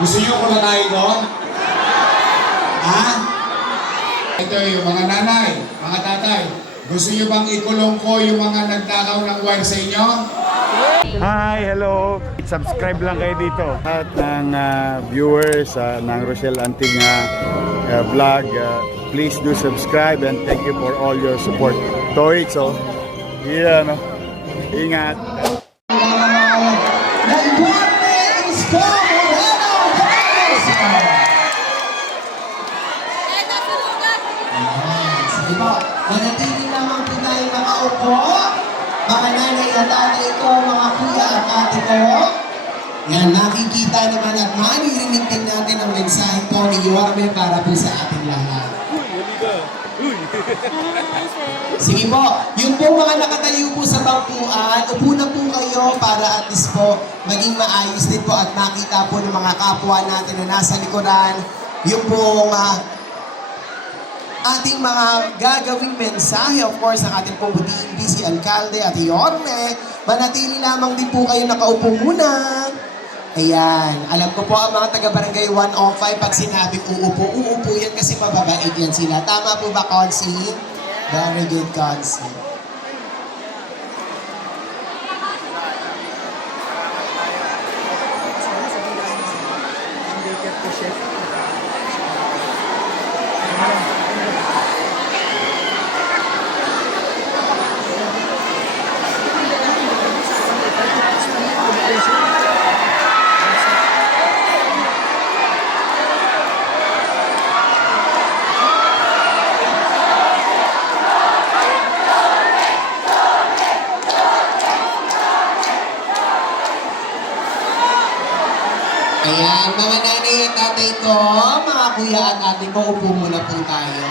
Gusto niyo ko? Ha? Ito yung mga nanay, mga tatay. Gusto niyo bang ikulong ko yung mga nagnakaw ng wire sa inyo? Hi, hello. Subscribe lang kayo dito. At ng ah, viewers uh, ng Rochelle Anting ah, ah, vlog, ah, please do subscribe and thank you for all your support. Toy, so, yeah, no? Ingat. Yan, nakikita naman at maririnig din natin ang mensahe po ni Yorme para po sa ating lahat. Sige po, yung po mga nakatayo po sa bangkuan, upo na po kayo para at least po maging maayos din po at makita po ng mga kapwa natin na nasa likuran yung pong ah, ating mga gagawing mensahe. Of course, ang ating pong buting si Alcalde at Yorme. Manatili lamang din po kayo nakaupo muna. Ayan. Alam ko po ang mga taga-barangay 105, pag sinabing uupo, uupo yan kasi mababait yan sila. Tama po ba, Consi? Very good, Consi. Ayan, mga nanay at tatay ko, mga kuya at ate ko, upo muna po tayo.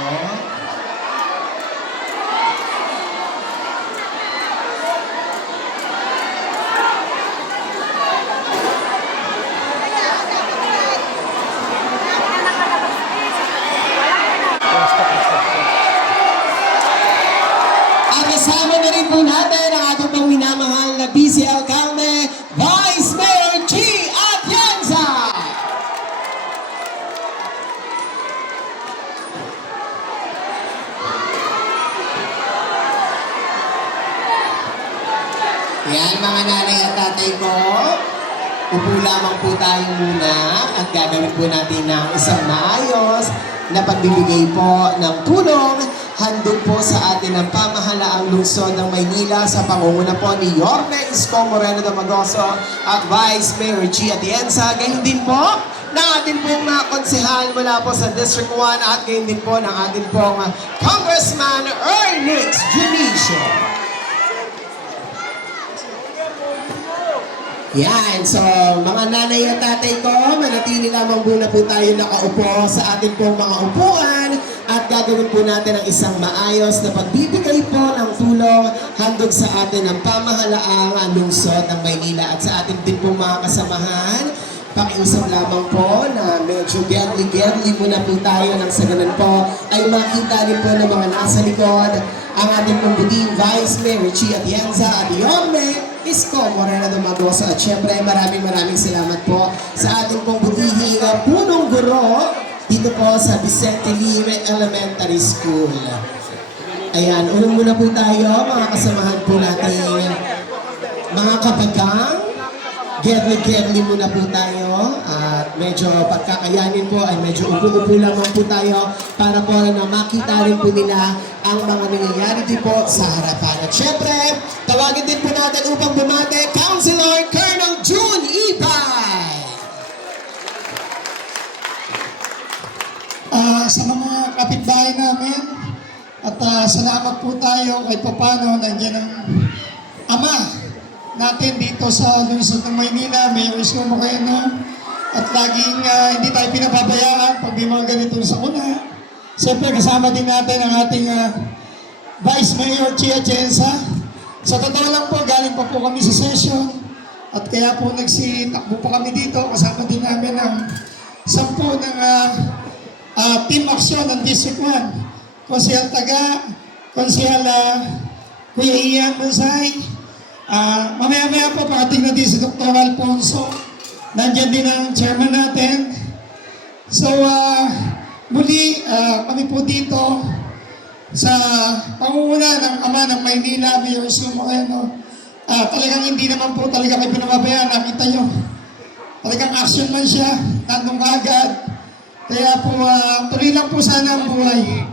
At kasama na rin po natin ang ating pang minamahal na BC Alcalde, Vice Mayor G. Atienza! Yan mga nanay at tatay ko. Upo lamang po tayo muna at gagawin po natin ng isang maayos na pagbibigay po ng tulong handog po sa atin ang pamahalaang lungsod ng Maynila sa pangunguna po ni Yorme Isko Moreno Damagoso at Vice Mayor G. Atienza. Ganyan din po na atin pong mga konsehal mula po sa District 1 at ganyan din po ng atin pong Congressman Ernest Junicio. Yan, so mga nanay at tatay ko, manatili lamang muna po tayo nakaupo sa ating pong mga upuan at gagawin po natin ang isang maayos na pagbibigay po ng tulong handog sa atin ng pamahalaang lungsod ng Maynila at sa ating din pong mga kasamahan. Pakiusap lamang po na medyo gerly-gerly muna po tayo nang sa ganun po ay makita din po ng mga nasa likod ang ating pambuting Vice Mayor Chi Atienza at Yorme Isko Morena Dumagoso at syempre maraming maraming salamat po sa ating pong butihing punong guro dito po sa Vicente Lime Elementary School. Ayan, unang muna po tayo mga kasamahan po natin. Mga kabagang Gerli-gerli muna po tayo. At medyo pagkakayanin po ay medyo upo-upo lamang po tayo para po na makita rin po nila ang mga nangyayari din po sa harapan. At syempre, tawagin din po natin upang bumate, Councilor Colonel June Ibay! Ah, sa mga kapitbahay namin at ah, salamat po tayo kahit papano nandiyan ang ama natin dito sa lungsod ng Maynila, Mayor Isko Moreno at laging ah, hindi tayo pinababayaan pag may mga ganitong sakuna. Siyempre kasama din natin ang ating ah, Vice Mayor Chia Chensa. Sa totoo lang po, galing pa po kami sa session at kaya po nagsitakbo pa kami dito kasama din namin ang sampu ng ah, ah, team action ng District 1. Konsehal Taga, Konsehal ah, Kuya Ian Bonsai, ah, mamaya-maya po parating na din si Dr. Alfonso Nandyan din ang chairman natin. So, ah, muli, ah, kami po dito sa pangunguna ng ama ng Maynila, Mayor Sue Moreno. Ah, talagang hindi naman po talaga kayo pinababayaan. Nakita nyo, talagang action man siya, nandun agad. Kaya po, ah, tuloy lang po sana ang buhay.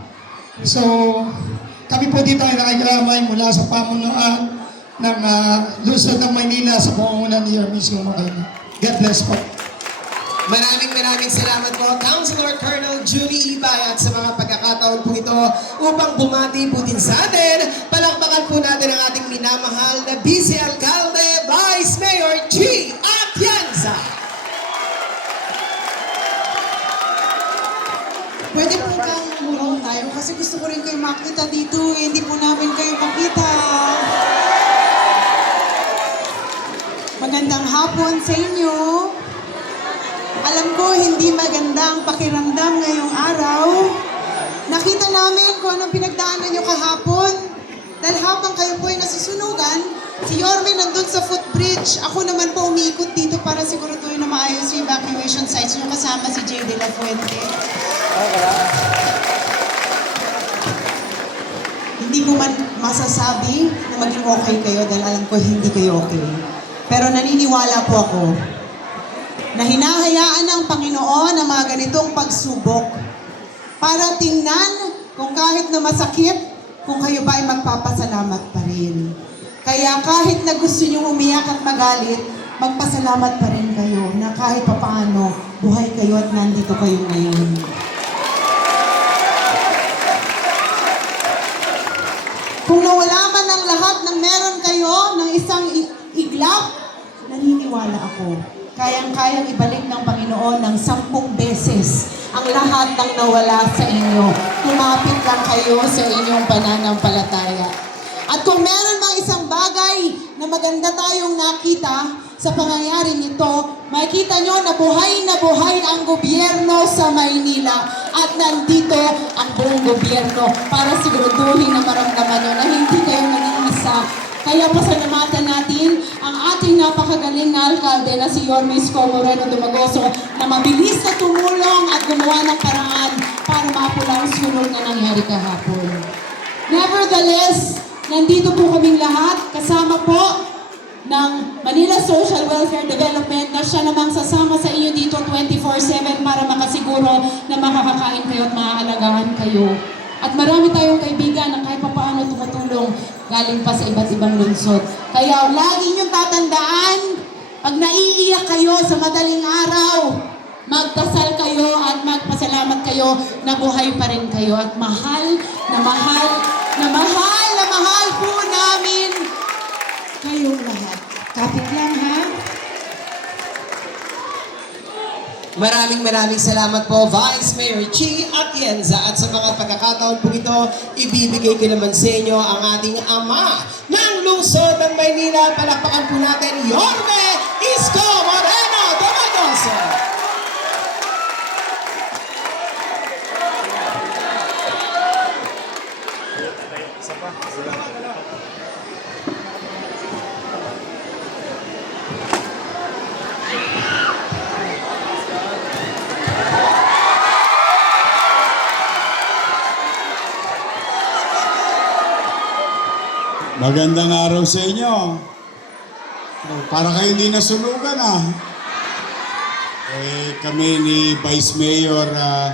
So, kami po dito ay nakikiramay mula sa pamunuan ng uh, Luzon ng Maynila sa pangunguna ni Hermes Gumagano. God bless po. Maraming maraming salamat po, Councilor Colonel Julie Ibay at sa mga pagkakataon po ito upang bumati po din sa atin. Palakpakan po natin ang ating minamahal na Vice Alcalde, Vice Mayor G. Atienza. Pwede po bang umurong tayo? Kasi gusto ko rin kayo makita dito. eh. Hindi po namin kayo makita. Magandang hapon sa inyo. Alam ko, hindi maganda ang pakiramdam ngayong araw. Nakita namin kung anong pinagdaanan nyo kahapon. Dahil habang kayo po ay nasusunugan, si Yorme nandun sa footbridge. Ako naman po umiikot dito para siguraduhin na maayos yung evacuation sites nyo kasama si Jay De La Fuente. Hindi ko man masasabi na maging okay kayo dahil alam ko hindi kayo okay. Pero naniniwala po ako na hinahayaan ng Panginoon ang mga ganitong pagsubok para tingnan kung kahit na masakit, kung kayo ba ay magpapasalamat pa rin. Kaya kahit na gusto nyo umiyak at magalit, magpasalamat pa rin kayo na kahit papaano, buhay kayo at nandito kayo ngayon. Kung nawala man ang lahat ng meron kayo ng isang iglap, naniniwala ako. Kayang-kayang ibalik ng Panginoon ng sampung beses ang lahat ng nawala sa inyo. Kumapit lang kayo sa inyong pananampalataya. At kung meron mang isang bagay na maganda tayong nakita sa pangyayari nito, makikita nyo na buhay na buhay ang gobyerno sa Maynila at nandito ang buong gobyerno para siguraduhin na maramdaman nyo na hindi kayo nag-iisa. Kaya pasalamatan natin ating napakagaling na alkalde na si Yorme Isko Moreno Dumagoso na mabilis na tumulong at gumawa ng paraan para mapula ang sunog na nangyari kahapon. Nevertheless, nandito po kaming lahat, kasama po ng Manila Social Welfare Development na siya namang sasama sa inyo dito 24-7 para makasiguro na makakakain kayo at maaalagaan kayo. At marami tayong kaibigan na kahit papaano tumutulong galing pa sa iba't ibang lungsod. Kaya lagi niyong tatandaan, pag naiiyak kayo sa madaling araw, magdasal kayo at magpasalamat kayo na buhay pa rin kayo at mahal na mahal na mahal na mahal po namin kayong lahat. Kapit lang ha. Maraming maraming salamat po, Vice Mayor Chi Atienza. At sa mga pagkakataon po ito, ibibigay ko naman sa inyo ang ating ama ng lungsod ng Maynila. Palakpakan po natin, Yorme Isko Moreno Domagoso. Magandang araw sa inyo. Para kayo hindi nasunugan ah. Eh, kami ni Vice Mayor uh,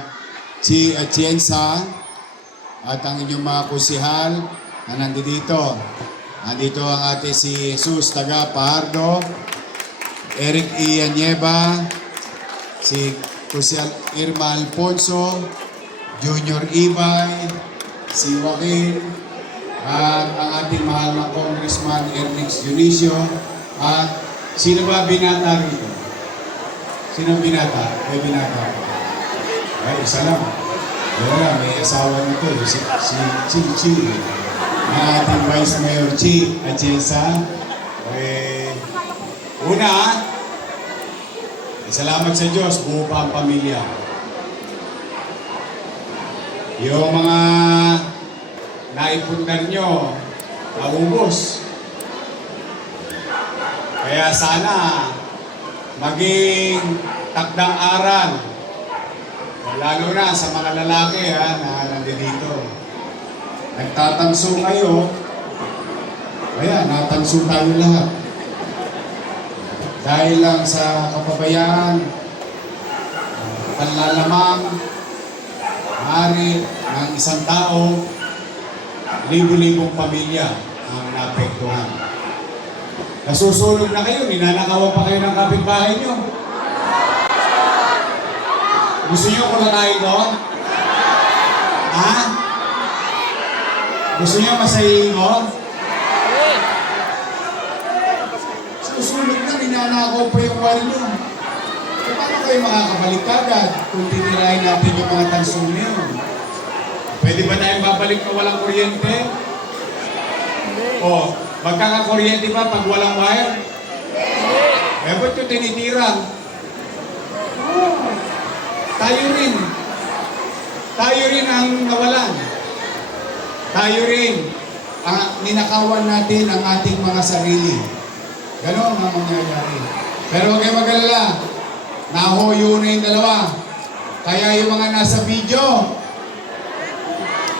Chi Atienza at ang inyong mga kusihal na nandito. Nandito ang ate si Jesus Taga Pahardo, Eric Ianyeba, si Kusihal Irma Alfonso, Junior Ibay, si Joaquin, at ang ating mahal na Congressman Ernix Dionisio at sino ba binata rito? Sino binata? May binata. Ay, isa lang. Wala, may asawa na to. Si, si Chi Chi. Ang ating Vice Mayor Chi Atienza. Eh, una, salamat sa Diyos, buo pa ang pamilya. Yung mga naipundan nyo, naubos. Kaya sana maging takdang aral. Lalo na sa mga lalaki ha, na nandito. Nagtatanso kayo, kaya natanso tayo lahat. Dahil lang sa kapabayaan, panlalamang, hari ng isang tao, libo-libong pamilya ang naapektuhan. Nasusunog na kayo, ninanakawan pa kayo ng kapitbahay nyo. Gusto nyo ko? Ha? Gusto nyo masahihin ko? Susunod na, ninanakaw pa yung wal nyo. E paano kayo makakabalik agad kung titirahin natin yung mga tansong yun? Pwede ba tayong babalik na walang kuryente? O, magkakakuryente ba pag walang wire? Eh, ba't yung tinitira? Tayo rin. Tayo rin ang nawalan. Tayo rin ang ninakawan natin ang ating mga sarili. Ganon ang mangyayari. Pero huwag kayo mag-alala. Nahuyo na yung dalawa. Kaya yung mga nasa video,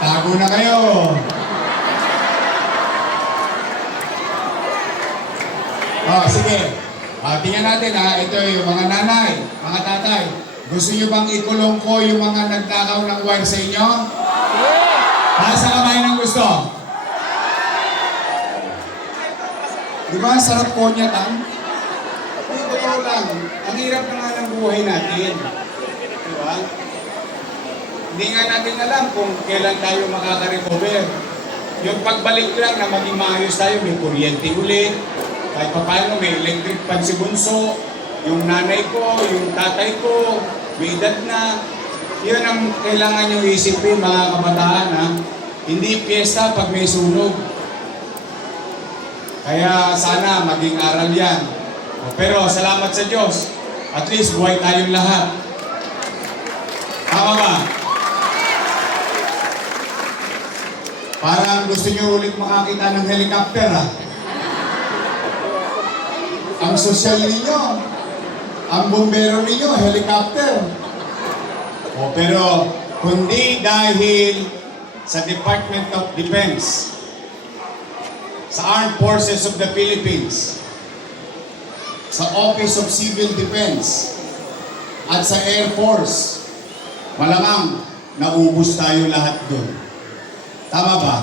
tago na kayo. Oh, sige. Ah, tingnan natin ha. Ito yung mga nanay, mga tatay. Gusto nyo bang ikulong ko yung mga nagtakaw ng wire sa inyo? Nasa kamay ng gusto? Di ba, sarap ko niya lang? Ang totoo lang, ang hirap na nga ng buhay natin. Di ba? Hindi nga natin alam kung kailan tayo makaka-recover. Yung pagbalik lang na maging maayos tayo, may kuryente ulit, kahit pa paano may electric pan si Bunso, yung nanay ko, yung tatay ko, may edad na. Yun ang kailangan nyo isipin mga kabataan ha. Hindi piyesta pag may sunog. Kaya sana maging aral yan. Pero salamat sa Diyos. At least buhay tayong lahat. Tama ba? Parang gusto nyo ulit makakita ng helicopter ha. Ang sosyal ninyo, ang bombero ninyo, helicopter. O pero, kundi dahil sa Department of Defense, sa Armed Forces of the Philippines, sa Office of Civil Defense, at sa Air Force, malamang naubos tayo lahat doon. Tama ba?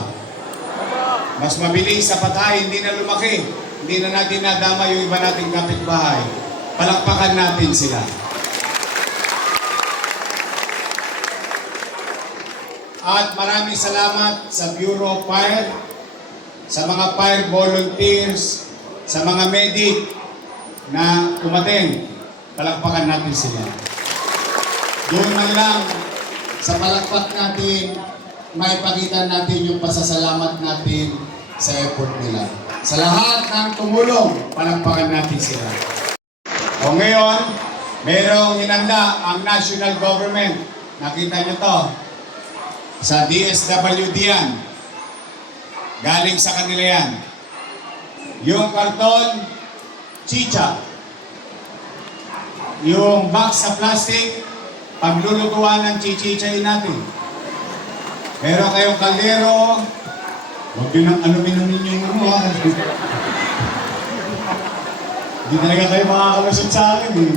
Mas mabilis sa patay, hindi na lumaki. Hindi na natin nadama yung iba nating kapitbahay. Palakpakan natin sila. At maraming salamat sa Bureau of Fire, sa mga fire volunteers, sa mga medic na umaten. Palakpakan natin sila. Doon man lang sa palakpak natin, maipakita natin yung pasasalamat natin sa effort nila. Sa lahat ng tumulong, palakpakan natin sila. O ngayon, merong hinanda ang national government. Nakita niyo to. Sa DSWD yan. Galing sa kanila yan. Yung karton, chicha. Yung box sa plastic, paglulutuan ng chichichay natin. Meron kayong kaldero, huwag yun ang aluminum ninyo ano. Hindi talaga kayo makakalusot sa akin eh.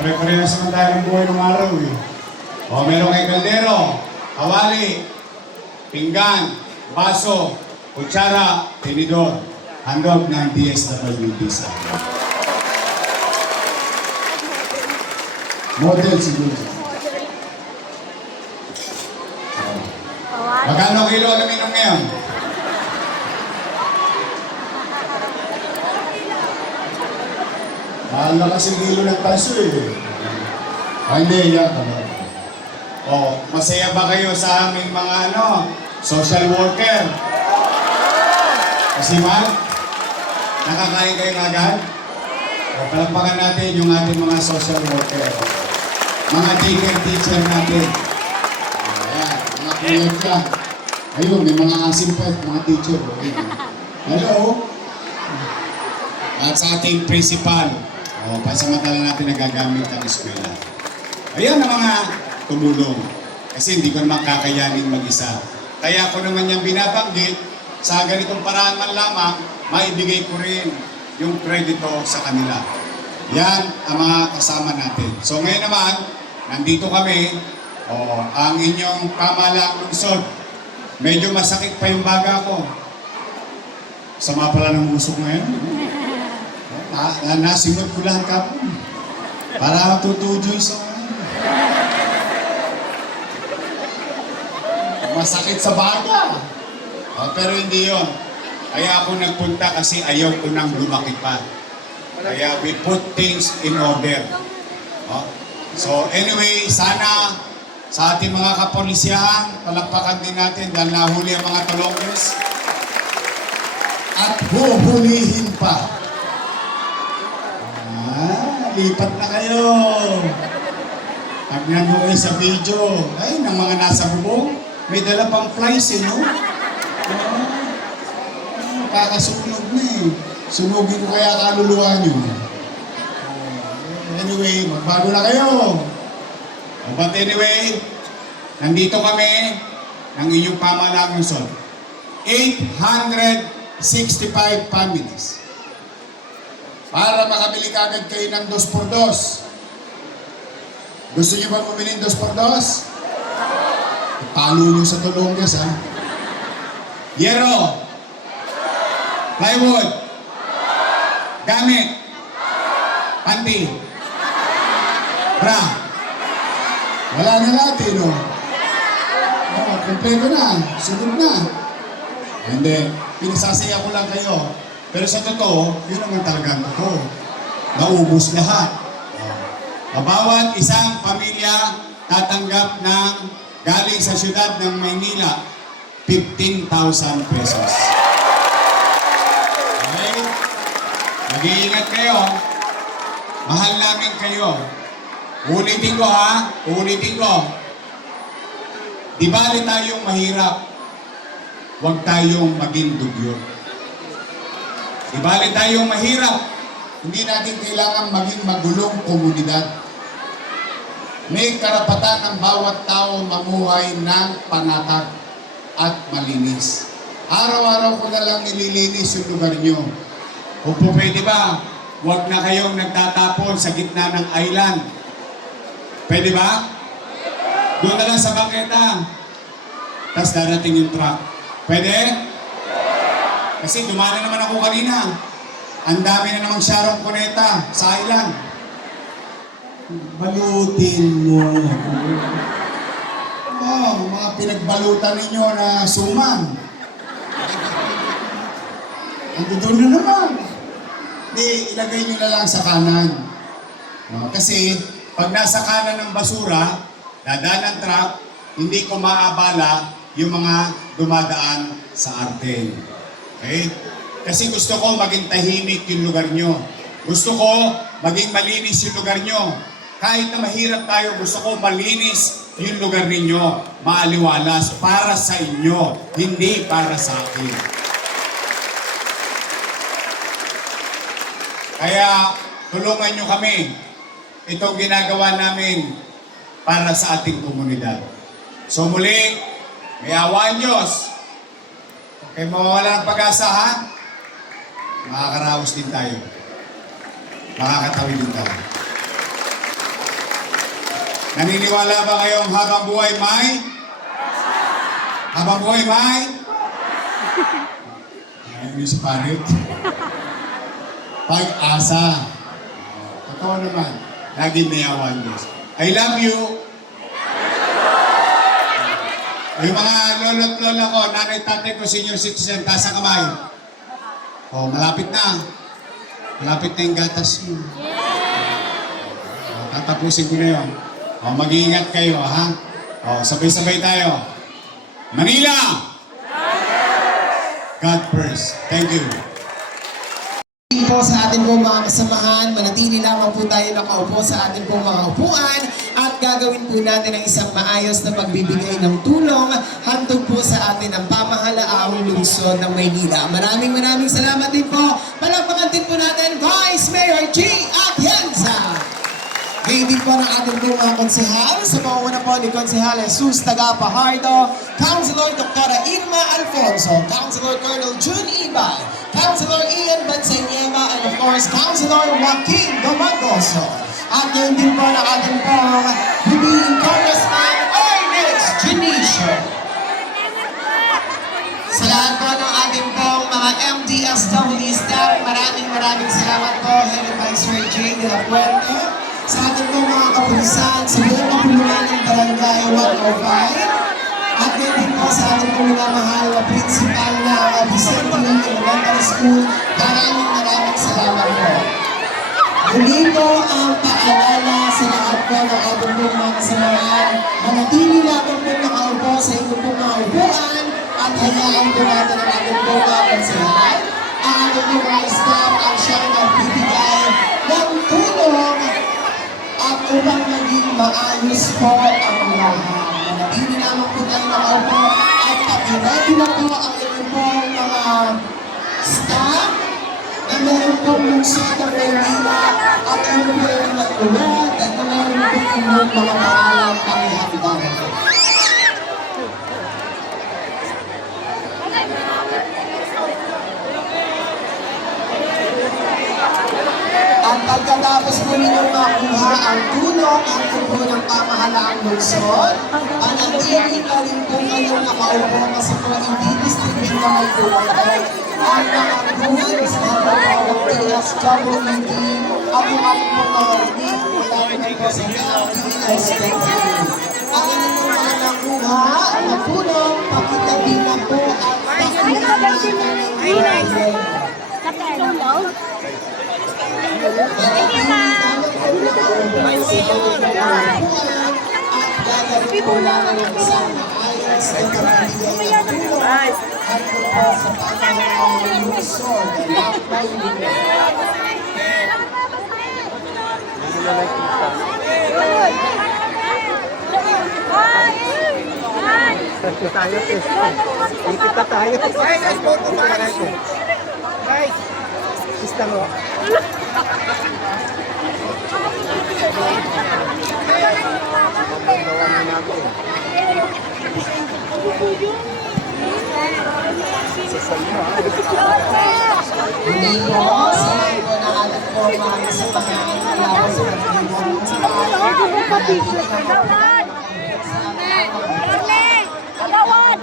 Pare-parehas naman tayo ng buhay ng araw eh. O meron kayong kaldero, kawali, pinggan, baso, kutsara, tinidor. Handog ng DSWD sa akin. Model siguro. Magkano kilo aluminum ngayon? Mahal na kasi kilo ng taso eh. Ay, hindi, yan. O, masaya ba kayo sa aming mga ano, social worker? Kasi man, nakakain kayo na agad? O, palampakan natin yung ating mga social worker. Mga daycare teacher natin. Ayan, mga kuya ka. Ayun, may mga asim mga teacher. Ayun. Hello? At sa ating principal, O, pansamantala natin nagagamit ang eskwela. Ayan ang mga tumulong. Kasi hindi ko naman kakayanin mag-isa. Kaya ako naman yung binabanggit, sa ganitong paraan man lamang, maibigay ko rin yung kredito sa kanila. Yan ang mga kasama natin. So ngayon naman, nandito kami, o, ang inyong pamalang lungsod. Medyo masakit pa yung baga ko. Sama pala ng usok ngayon. Na, na, nasimot ko lahat kapon. Para matutujoy sa Masakit sa baga. Oh, pero hindi yon. Kaya ako nagpunta kasi ayaw ko nang lumaki pa. Kaya we put things in order. Oh. So anyway, sana sa ating mga kapolisyahan, palakpakan din natin dahil nahuli ang mga tulongers. At huhulihin pa. Ah, lipat na kayo. Pag kayo sa video, ay, ng mga nasa bubong, may dala pang flies eh, no? Ah, kakasunog na eh. Sunugin ko kaya kaluluwa nyo. Anyway, magbago na kayo. But anyway, nandito kami ng inyong pamalang lungsod. 865 families. Para makabili kagad kayo ng dos por dos. Gusto niyo ba bumili ng dos por dos? Palo niyo sa tulonggas ha. Yero. Plywood. Gamit. Panty. Bra. Wala na natin, no? Oh, kompleto na. Sunod na. Hindi. Pinasasaya ko lang kayo. Pero sa totoo, yun naman talaga ang totoo. Naubos lahat. Oh. Bawat isang pamilya tatanggap ng galing sa syudad ng Maynila 15,000 pesos. Okay? Mag-iingat kayo. Mahal namin kayo. Ulitin ko ha, ulitin ko. Di bali tayong mahirap. Huwag tayong maging dugyot. Di bali tayong mahirap. Hindi natin kailangan maging magulong komunidad. May karapatan ng bawat tao mamuhay ng panatag at malinis. Araw-araw ko na lang nililinis yung lugar nyo. Po pwede ba, huwag na kayong nagtatapon sa gitna ng island. Pwede ba? Doon na lang sa bangketa. Tapos darating yung truck. Pwede? Kasi dumana naman ako kanina. Ang dami na namang Sharon Cuneta sa island. Balutin mo. Oh, mga pinagbalutan ninyo na suman. Ando doon na naman. Di, ilagay nyo na lang sa kanan. No, kasi pag nasa kanan ng basura, dadaan ng truck, hindi ko maabala yung mga dumadaan sa arten. Okay? Kasi gusto ko maging tahimik yung lugar nyo. Gusto ko maging malinis yung lugar nyo. Kahit na mahirap tayo, gusto ko malinis yung lugar ninyo. Maaliwalas para sa inyo, hindi para sa akin. Kaya tulungan nyo kami. Itong ginagawa namin para sa ating komunidad. So muli, may awa ang Diyos. Okay, mawawala ng pag-asa ha? Makakaraos din tayo. Makakatawid din tayo. Naniniwala ba kayong habang buhay may? Habang buhay may? Ayun yung Parit. Pag-asa. Totoo naman. Lagi may awa ang Diyos. I love you. Yung mga lolo't lola ko, nanay tatay ko, senior citizen, taas ang kamay. Oh, malapit na. Malapit na yung gatas mo. Oh, tatapusin ko na yun. Oh, mag-iingat kayo, ha? Oh, sabay-sabay tayo. Manila! God first. Thank you. Po sa ating pong mga kasamahan, manatili lamang po tayo nakaupo sa ating pong mga upuan at gagawin po natin ang isang maayos na pagbibigay ng tulong handog po sa atin ang pamahalaang lungsod ng Maynila. Maraming maraming salamat din po. Palakpakan din po natin Vice Mayor G. Akyat! Ngayon din po ng ating pong mga konsehal, sa pangunguna po ni Konsehal Jesus Tagapa Hardo, Councilor Dr. Irma Alfonso, Councilor Colonel June Ibay, Councilor Ian Bansanyema, course, Councilor Joaquin Domagoso. At ngayon din po ng ating pong Bibiling Congressman Ernest Junicio. Sa lahat po ng ating pong mga MDSW staff, maraming maraming salamat po, Head Vice J. De La Puente, sa ating pong mga kapulisan, sa buong kapulunan ng Barangay 105, at ngayon po sa ating minamahal na principal na uh, Vicente Elementary School, maraming maraming salamat po. Muli po ang paalala sa lahat po ng ating pong mga kasamahan, manatili lamang po nakaupo sa inyong pong mga upuan at hayaan po natin ang ating pong mga konsehan, ang ating pong mga staff ang siyang nagbibigay ng tulong at upang maging maayos po ang lahat. Manatili lamang po tayo nakaupo at pag-ready na po ang inyong pong mga staff na meron lungsod ng Maynila at ano po yung nag-ulat at meron po inyong mga pangalan ang ihabigawan po. At pagkatapos po ninyong makuha ang tulong at po ng pamahalaang lungsod, manatili pa rin po kayong nakaupo kasi po i-distribute naman po ito ang mga goods na po ng PSWD at yung ating po mga mula po na po sa PSWD. Ang inyong mga nakuha na tulong, pakitabi na po at pakitabi na po. Sa tulong? Hindi sa lahat po ng ating po mga kasamahan, alawa sa pagkakita sa bahay. Darling! Kagawan!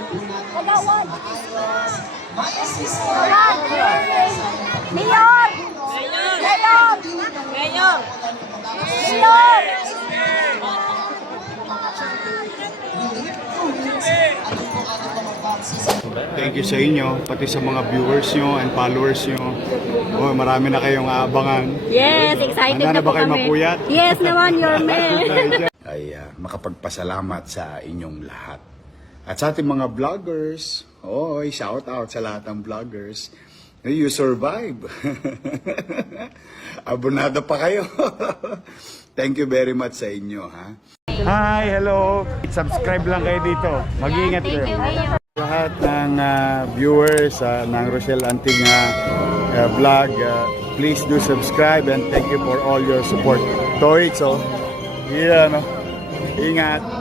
Kagawan! My sister, Mayor! Mayor! Mayor! Mayor! Thank you sa inyo, pati sa mga viewers nyo and followers nyo. Oh, marami na kayong aabangan. Yes, excited Handa na na po ba kayo kami. mapuyat? Yes naman, your man. ay ah, makapagpasalamat sa inyong lahat. At sa ating mga vloggers, oh, shout out sa lahat ng vloggers. You survive. Abonado pa kayo. Thank you very much sa inyo, ha? Hi, hello. Subscribe lang kayo dito. Mag-iingat kayo. Lahat ng ah, viewers ah, ng Rochelle Anting ah, ah, vlog, ah, please do subscribe and thank you for all your support. Toy, so, yeah, no? Ingat.